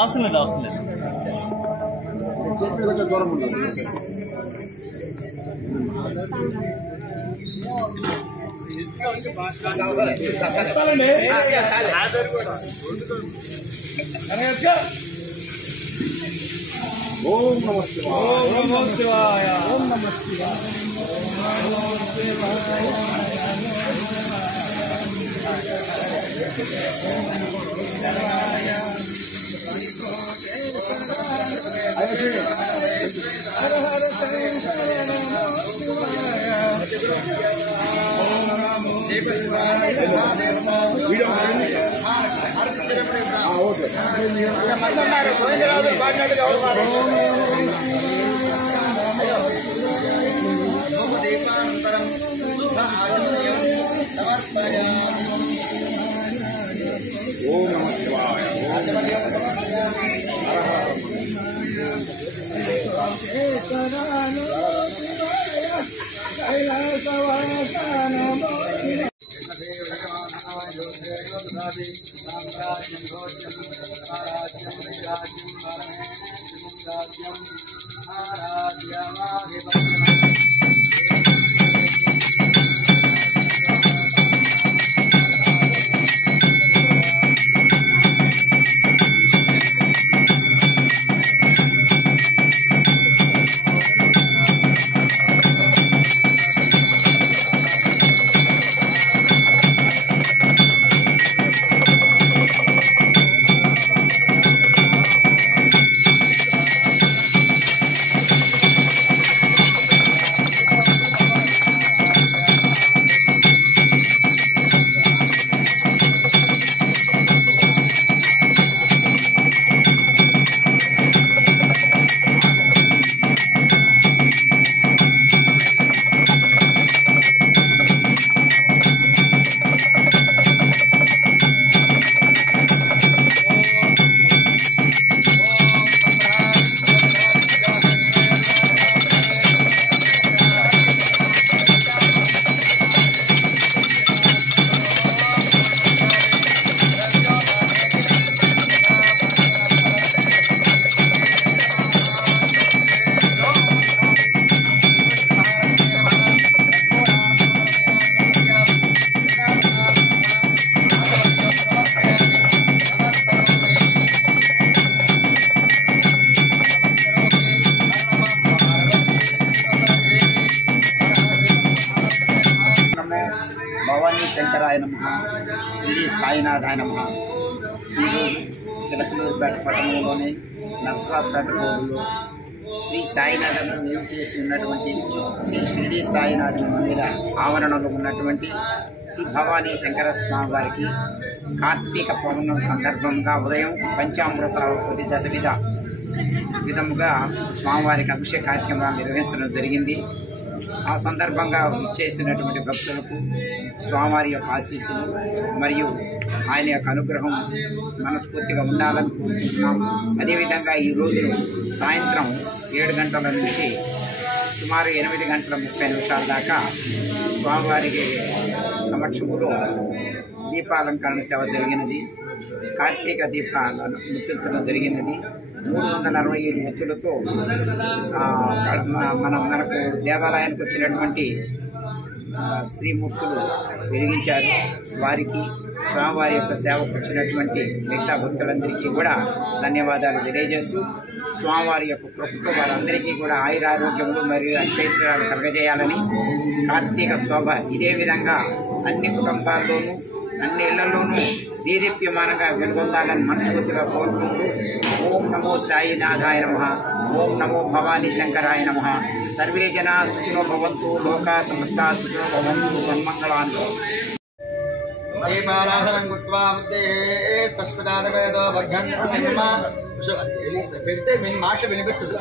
అవసరం లేదు అవసరం లేదు కొంచెం దూరం ఉండదు ఓం నమః శివాయ ఓం నమః శివాయ ఓం నమః శివాయ భవానీ శంకరాయ నమః శ్రీ సాయినాథాయ నమః. ఈరోజు చిలకలూరుపేట పట్టణంలోని నర్సరావుపేట రోడ్డులో శ్రీ సాయినాథను ఏం చేసి ఉన్నటువంటి శ్రీ షిరిడి సాయినాథుని మందిర ఆవరణలో ఉన్నటువంటి శ్రీ భవానీ శంకర స్వామి వారికి కార్తీక పౌర్ణమి సందర్భంగా ఉదయం పంచామృతావతి విధముగా స్వామివారికి అభిషేక కార్యక్రమాలు నిర్వహించడం జరిగింది. ఆ సందర్భంగా చేసినటువంటి భక్తులకు స్వామివారి యొక్క ఆశీస్సులు మరియు ఆయన యొక్క అనుగ్రహం మనస్ఫూర్తిగా ఉండాలని కోరుకుంటున్నాం. అదేవిధంగా ఈ రోజు సాయంత్రం 7 గంటల నుంచి సుమారు 8:30 దాకా స్వామివారికి సమక్షంలో దీపాలంకరణ సేవ జరిగినది. కార్తీక దీపాలను ముట్టించడం జరిగినది. 367 ఒత్తులతో మనకు దేవాలయానికి వచ్చినటువంటి స్త్రీమూర్తులు వెలిగించారు. వారికి స్వామివారి యొక్క సేవకు వచ్చినటువంటి మిగతా భక్తులందరికీ కూడా ధన్యవాదాలు తెలియజేస్తూ స్వామివారి యొక్క కృపతో వారందరికీ కూడా ఆయురారోగ్యములు మరియు అష్టైశ్వర్యాలు కలగజేయాలని కార్తీక శోభ ఇదే విధంగా అన్ని కుటుంబాల్లోనూ అన్ని ఇళ్లలోనూ దేదీప్యమానంగా వెలుగొందాలని మనస్ఫూర్తిగా కోరుకుంటూ ఓం నమో సాయినాథాయ నమః. ఓం నమో భవానీ శంకరాయ నమః. సర్వే జనా సుఖినో భవంతు. లోకా సమస్తా సుఖినో భవంతు. సన్మంగళాన్ని దీపారాధనం కృత్వా తస్మిదాదవేదో భగ్నంతర్మా పెడితే మీ మాట వినిపించదు.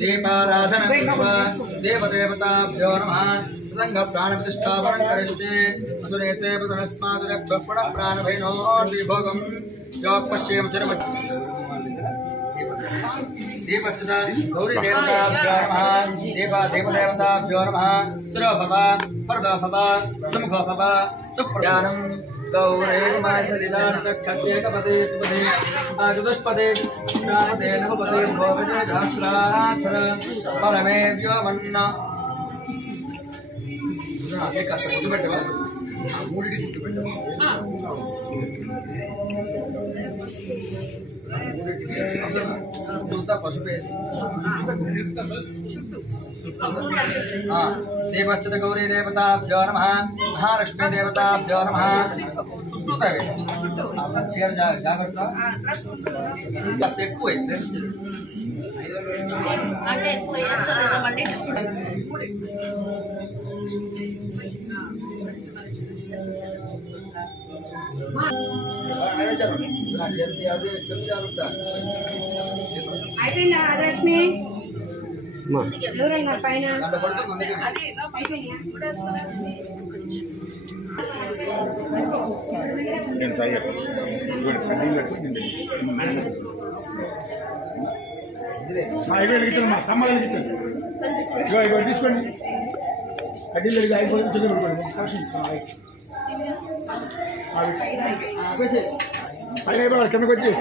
దీపారాధన దేవదేవతాభ్యో నమః. संग प्राणप्रतिष्ठापनं करिष्ये असुरेते पदनस्मादुरभ्यः प्राणभेनो भोगं यो पश्येम चरम देवस्ता गौरी देवताभ्यो नमः देवदेवताभ्यो नमः सुरभव परदभव सुमुखभव सुप्रजानं गौरे मासलिलानक्षत्रे कपदे सुपदे आजुदष्पदे प्राणदे नवपदे भोवदे धाश्राथर परमे व्योमन्न एक कष्ट పెట్టవా మూడిటి గుర్తు పెట్టవా देवश्च गौरी देवताभ्यो नमः महालक्ष्मी देवताभ्यो नमः जागृत ఎక్కువ అయిపోయిందా రష్మి ఎవరైనా పైన మా స్తంభాలు వెలిగించండి ఇగో తీసుకోండి కడ్డీలు వెలిగి అయిపోయి పైన అయిపోయి కిందకు వచ్చి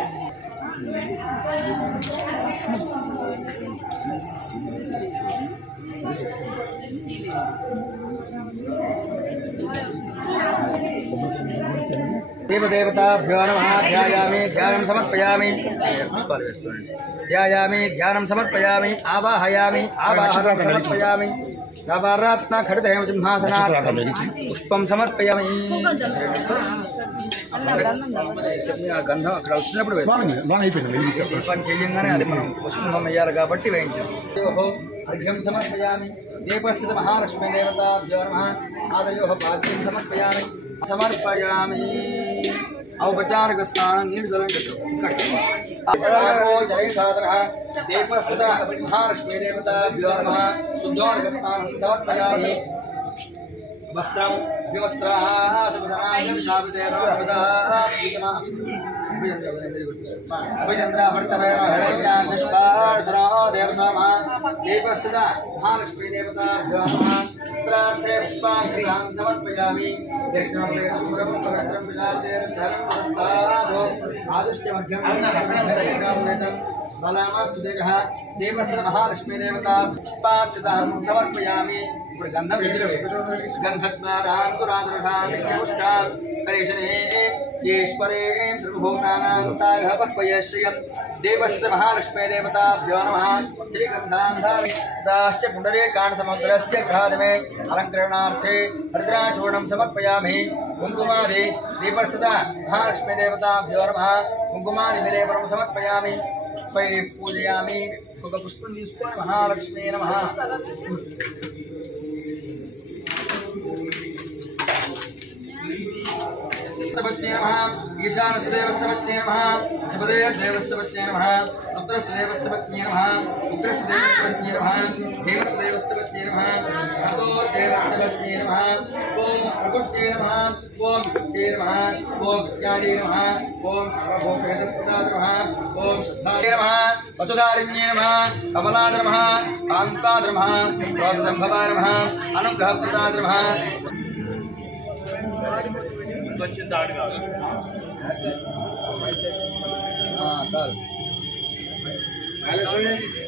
देवदेवताभ्यो नमः ध्यायामि ध्यानं समर्पयामि ध्यायामि ध्यानं समर्पयामि आवाहयामि आवाहनं समर्पयामि नवरत्न खड्गेन सिंहासनात् पुष्पं समर्पयामि గంధం అక్కడ వచ్చినప్పుడు దీపం చేయంగానే అది మనం పుష్పం వేయాలి కాబట్టి వేయించాం అర్ఘ్యం సమర్పయామి దీపస్థిత మహాలక్ష్మీ దేవతాభ్యో నమః ఆదయో పాద్యం సమర్పయామి సమర్పయామి ఔపచారిక స్నానం నీరు జయ సాధన దీపస్థిత మహాలక్ష్మీ దేవతాభ్యో నమః శుద్ధోదక స్నానం సమర్పయామి वस्त्रं विवस्त्राः सुभसनायशाविते सर्वदा अभिचन्द्राभर्तवेणोष्पार्चना देवतामा देवस्थिता महालक्ष्मी देवताभ्यो नमः वस्त्रार्थे पुष्पाङ्कृतां समर्पयामि बलामस्तु देवः देवस्य महालक्ष्मी देवता पुष्पार्चितां समर्पयामि गंधम गंधत्वारान्तुरादृढानिष्ठां करेशने ईश्वरे सर्वभूतानां पक्वये श्रियं देवस्य महालक्ष्मी देवताभ्यो नमः श्रीगन्धान्धाश्च पुण्डरीकाण्डसमुद्रस्य गृहादिमे अलङ्करणार्थे हरिद्राचूर्णं समर्पयामि कुङ्कुमादि दीपस्थिता महालक्ष्मी देवताभ्यो नमः कुङ्कुमादिभिरेवनं समर्पयामि पुष्पै पूजयामि पुष्पं महालक्ष्मी नमः देवस्तवत्ये नमः ईशानस्य देवस्तवत्ये नमः शिवदेवस्तवत्ये नमः रुद्रस्य देवस्तवत्ये नमः उग्रस्य देवस्तवत्ये नमः देवस्य देवस्तवत्ये नमः हतो देवस्तवत्ये नमः ओम प्रभुत्ये नमः ओम विद्ये नमः ओम विद्याये नमः ओम सर्वभूतहेतुप्रदाय नमः ओम शुद्धाय नमः वसुधारिण्ये नमः कमलाय नमः कान्ताय नमः क्रोधसम्भवाय नमः अनुग्रहप्रदाय नमः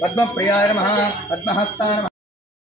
पद्मप्रियाय नमः पद्महस्ताय नमः